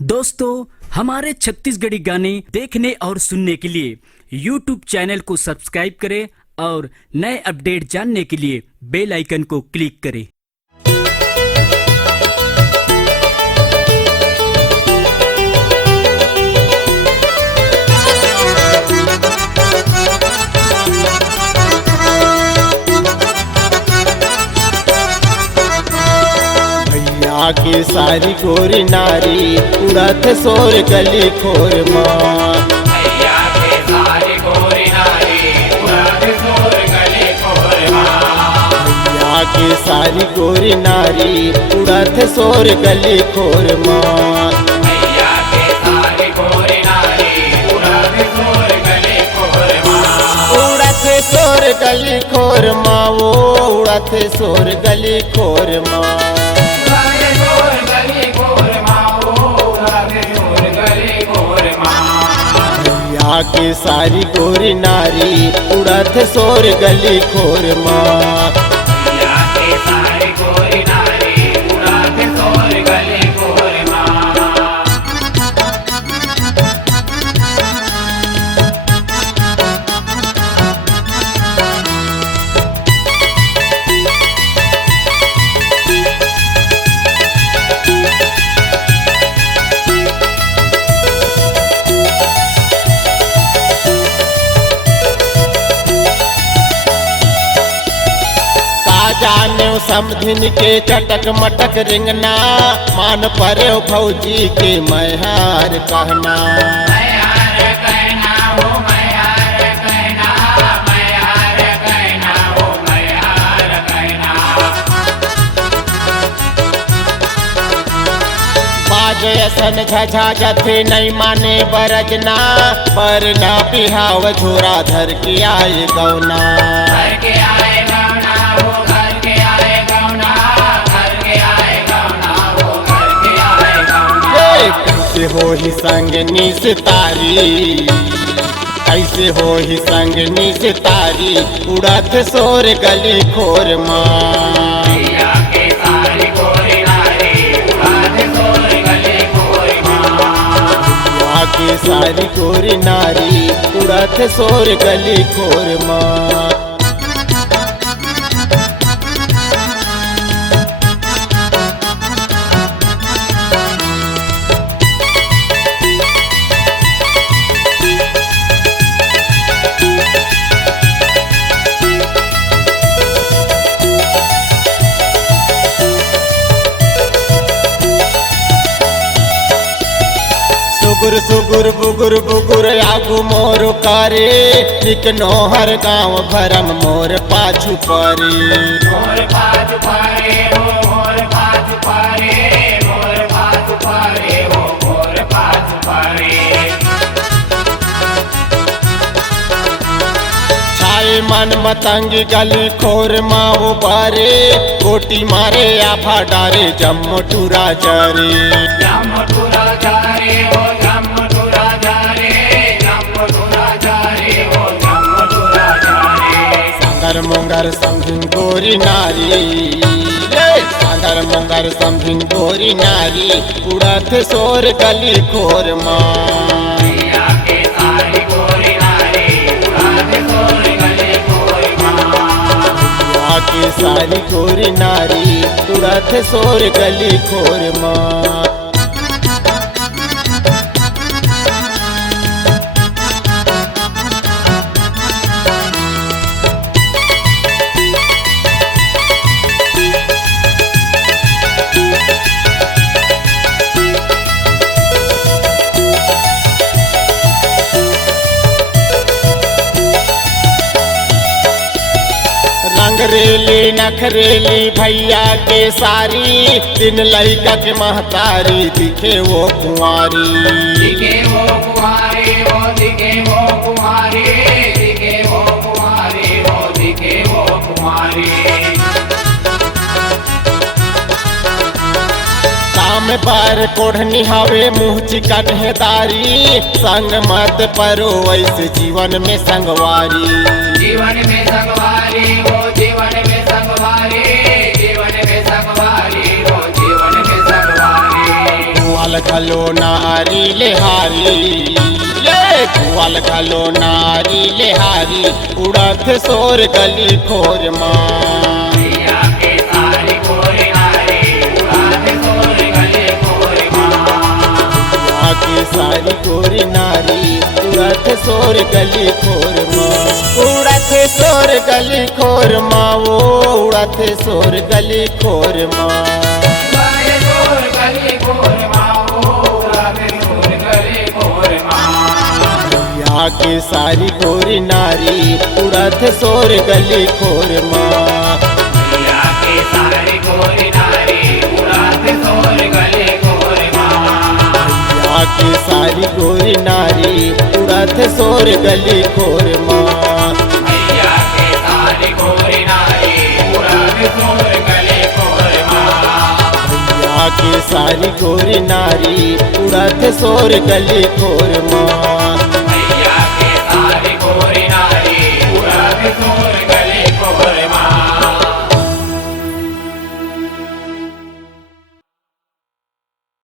दोस्तों, हमारे छत्तीसगढ़ी गाने देखने और सुनने के लिए YouTube चैनल को सब्सक्राइब करें और नए अपडेट जानने के लिए बेल आइकन को क्लिक करें। भैया की सारी गोरी नारी उड़त सोर गली खोर माँ। भैया के सारी गोरी नारी उड़त सोर गली खोर माँ। भैया की सारी गोरी नारी उड़त सोर गली खोर माँ। भैया के सारी गोरी नारी उड़त सोर गली खोर माँ। उड़त सोर गली खोर माँ, वो उड़त सोर गली खोर माँ। भैया की सारी गोरी नारी उड़त सोर गली खोर माँ। भैया के सारी गोरी नारी उड़त सोर गली खोर माँ। जाने समधिन के चटक मटक रिंगना, मान परे भौजी के मैहार कहना। मैहार कहना हो, मैहार कहना, मैहार कहना हो, मैहार कहना। बाज ऐसन झझा जथे नहीं माने बरजना, पर ना पिहाव झोरा धर के आए गौना। घर के आए गौना हो, घर के आए गौना, घर के आए गौना हो, घर के आए गौना। कैसे हो ही संगनी सितारी, कैसे हो ही संगनी सितारी उड़त सोर गली खोर माँ। भैया के सारी गोरी नारी उड़त सोर गली खोर माँ। भैया की सारी गोरी नारी उड़त सोर गली खोर माँ। सुगुर सुगुर बुगुर बुगुर आगू मोर करे, निक नोहर गाँव भरम मोर पाछू परे। मोर पाछू पारे हो, मोर पाछू पारे, मोर पाछू पारे हो, मोर पाछू पारे। छाए मन मतंग गली खोर माओ बारे, गोटी मारे आफा डारे जम्मो टूरा जरे। जम टूरा जा रे हो, जम टूरा जा रे, जम टूरा जा रे हो, जम टूरा जा रे। सांगर मोंगर समझिन गोरी नारी, सांगर मोंगर समझिन गोरी नारी उड़त सोर गली खोर माँ। भैया के सारी गोरी नारी उड़त सोर गली खोर माँ। भैया की सारी गोरी नारी उड़त सोर गली खोर माँ। रंगरेली नखरेली भैया के सारी, दिन लइका के महतारी दिखे वो कुंवारी। दिखे वो कुमारी हो, दिखे वो कुमारी, दिखे वो कुमारी हो, दिखे वो कुमारी। काम पर कोढ़नी हवे मुँह चिकन है दारी, संग मत परो ऐसे जीवन में संगवारी। जीवन में संगवारी हो, जीवन में संगवारी, जीवन में संगवारी हो, जीवन में संगवारी। कुआल घलो नारी लेहारी ये कुआल घलो नारी लेहारी उड़त सोर गली खोर माँ मैया के सारी गोरी नारी उड़ात सोर गली खोर माँ के सारी गोरी नारी उड़त सोर गली खोर माँ उड़त सोर गली खोर माँ वो उड़त सोर गली खोर माँ बाय सोर गली खोर माँ उड़ात सोर गली खोर माँ यहाँ की सारी गोरी नारी उड़त सोर गली खोर माँ मैया के सारी गोरी नारी उड़ात सोर गली खोर माँ यहाँ की सारी गोरी नारी उड़त सोर गली खोर माँ मैया के सारी गोरी नारी उड़ात सोर गली खोर माँ यहाँ की सारी गोरी नारी उड़त सोर गली खोर माँ